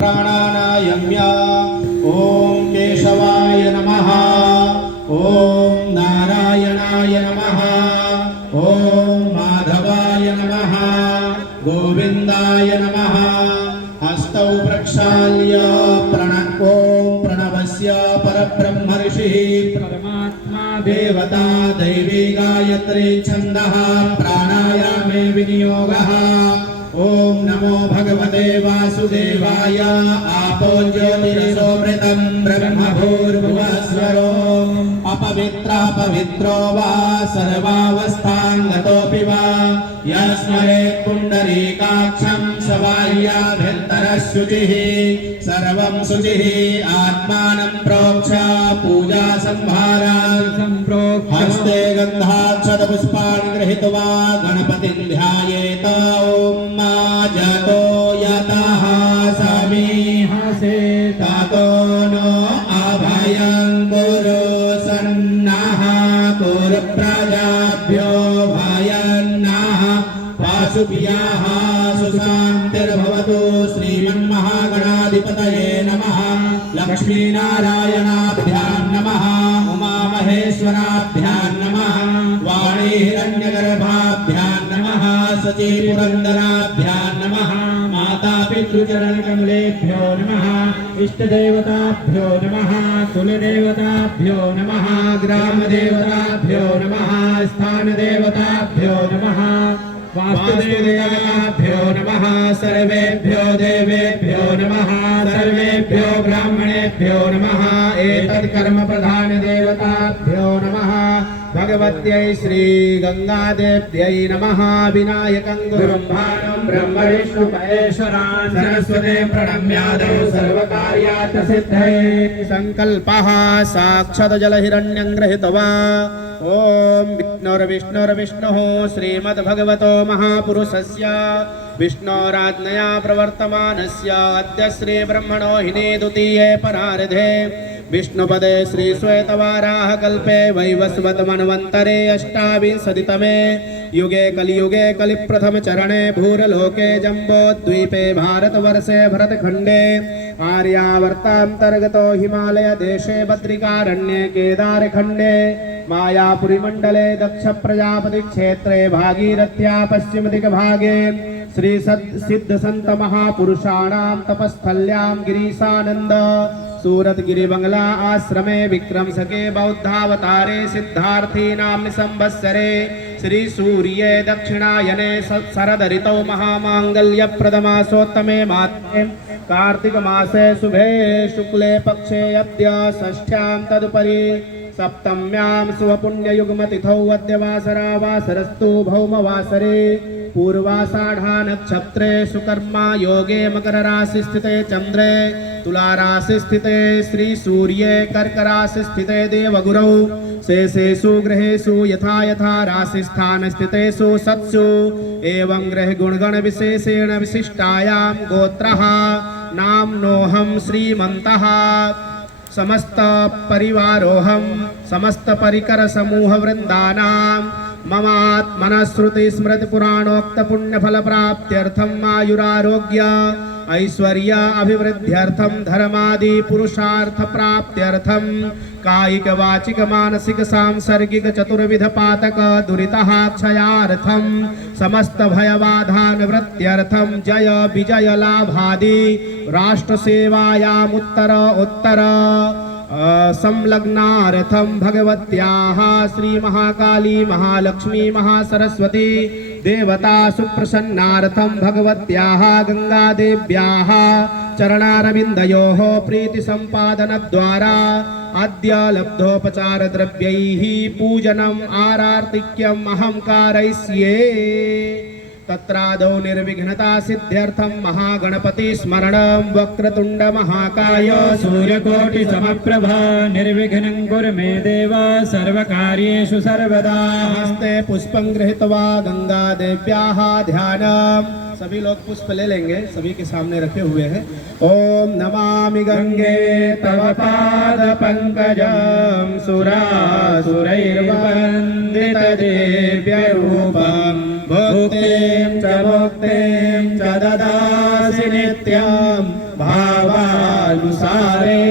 प्राणानायम्य ओम केशवाय नमः ओम नारायणाय नमः ओम माधवाय नमः गोविंदाय नमः हस्तौ प्रक्षाल्य ओम प्रणवस्य परब्रह्म ऋषिः परमात्मा देवता दैवी गायत्री छन्दः प्राणायामे विनियोगः ओम नमो भगवते वासुदेवाय आपो ज्योतिरसोमृतं ब्रह्म भूर्भुवस्वरो अपवित्र पवित्रो वा सर्वावस्थांगतोऽपि वा यस्मरेत् पुण्डरीकाक्षं सवाह्याभ्यन्तरशुचिः सर्वं शुचिः आत्मानं प्रोक्ष पूजा संभारान् संप्रोक्ष हस्ते गन्धाक्षतपुष्पाणि गृहीत्वा गणपतिं ध्यायेत ॐ जतो यतः समीहसे ततो नो अभयं कुरु सन्नः कुरु प्रजाभ्यो भयन्नः पशुभ्यः सुशान्तिर्भवतु श्रीमन्महागणाधिपतये नमः लक्ष्मीनारायणाभ्यां नमः उमामहेश्वराभ्यां नमः वाणी हिरण्यगर्भाभ्यां नमः सचीपुरन्दराभ्यां नमः माता पितृचरणकमलेभ्यो नमः इष्टदेवताभ्यो नमः कुलदेवताभ्यो नमः ग्रामदेवताभ्यो नमः स्थानदेवताभ्यो नमः वास्तुदेवताभ्यो नमः सर्वेभ्यो देवेभ्यो नमः सर्वेभ्यो ब्राह्मणेभ्यो नमः एतत्कर्म प्रधान देवताभ्यो नमः भगवत्यै श्री गंगादेव्यै नमः विनायकं गुरुं भानं ब्रह्मविष्णु महेश्वरान् सरस्वती प्रणम्यादौ सर्वकार्यात् सिद्धये संकल्पः साक्षात् जलहिरण्यं गृहीत्वा ओम विष्णुर्विष्णुर्विष्णुः श्रीमद्भगवतो महापुरुषस्य विष्णोराज्ञया प्रवर्तमानस्य अद्य श्री ब्रह्मणो हिने द्वितीये परार्धे विष्णुपदे श्री श्वेतवाराह कल्पे वैवस्वत मन्वन्तरे अष्टाविंशतितमे युगे कलियुगे कलिप्रथम चरणे भूरलोके जम्बोद्वीपे भारतवर्षे भरतखण्डे आर्यावर्तान्तर्गतो हिमालय देशे बद्रिकारण्ये केदारखण्डे मायापुरी मंडले दक्ष प्रजापति क्षेत्रे भागीरथ्या पश्चिम दिग्भागे श्री सिद्ध संत महापुरुषाणां तपस्थल्यां गिरीशानंद सूरत गिरि बंगला आश्रमे विक्रम सके बौद्धावतारे सिद्धार्थी नाम संवत्सरे श्री सूर्ये दक्षिणायने शरद ऋतौ महामांगल्य प्रदमासोत्तमे मात्रे कार्तिक मासे शुभे शुक्ले पक्षे अद्य षष्ठ्यां तदुपरि सप्तम्यां शुभपुण्ययुग्मतिथौ अद्य वासरा वासरस्तु भौमवासरे पूर्वाषाढ़ा नक्षत्रे सुकर्मा योगे मकर राशि स्थिते चंद्रे तुला राशि स्थिते श्री सूर्ये कर्क राशि स्थिते देवगुरौ शेषेषु ग्रहेषु यथा यथा राशि स्थान स्थितेषु सत्सु एवं ग्रह गुणगण विशेषेण विशिष्टायां गोत्रः नाम्नोऽहं श्रीमन्तः समस्त परिवारोहम समस्त परिकर समूह वृंदानां ममात्मनश्रुति स्मृति पुराणोक्त पुण्य फल प्राप्त्यर्थम आयुरारोग्य ऐश्वर्य अभिवृद्ध्यर्थम धर्मादि पुरुषार्थ प्राप्त्यर्थम कायिक वाचिक मानसिक सांसर्गिक चतुर्विध पातक दुरितः क्षयार्थम समस्त भयबाधा निवृत्त्यर्थम जय विजय लाभादि राष्ट्र सेवायाम् उत्तर उत्तर संलग्नार्थम भगवत्याः श्री महाकाली महालक्ष्मी महासरस्वती देवता सुप्रसन्नार्थम भगवत्याः गंगादेव्याः चरणारविन्दयोः प्रीति संपादन द्वारा अद्य लब्धोपचार द्रव्यैः पूजनम् आरार्तिक्यम् अहं कारयिष्ये। तत्रादौ निर्विघ्नता सिद्ध्यर्थं महागणपति स्मरणं वक्रतुंड महाकाय सूर्यकोटि समप्रभ निर्विघ्नं कुरु मे देव सर्वकार्येषु सर्वदा। हस्ते पुष्पं गृहीत्वा गंगा देव्याः ध्यानम्। सभी लोग पुष्प ले लेंगे, सभी के सामने रखे हुए हैं। ओम नमामि गंगे तव पाद पंकजं सुरासुरैर्वन्दित दिव्य रूपं भुक्तिं च मुक्तिं च ददासि नित्यं संसारे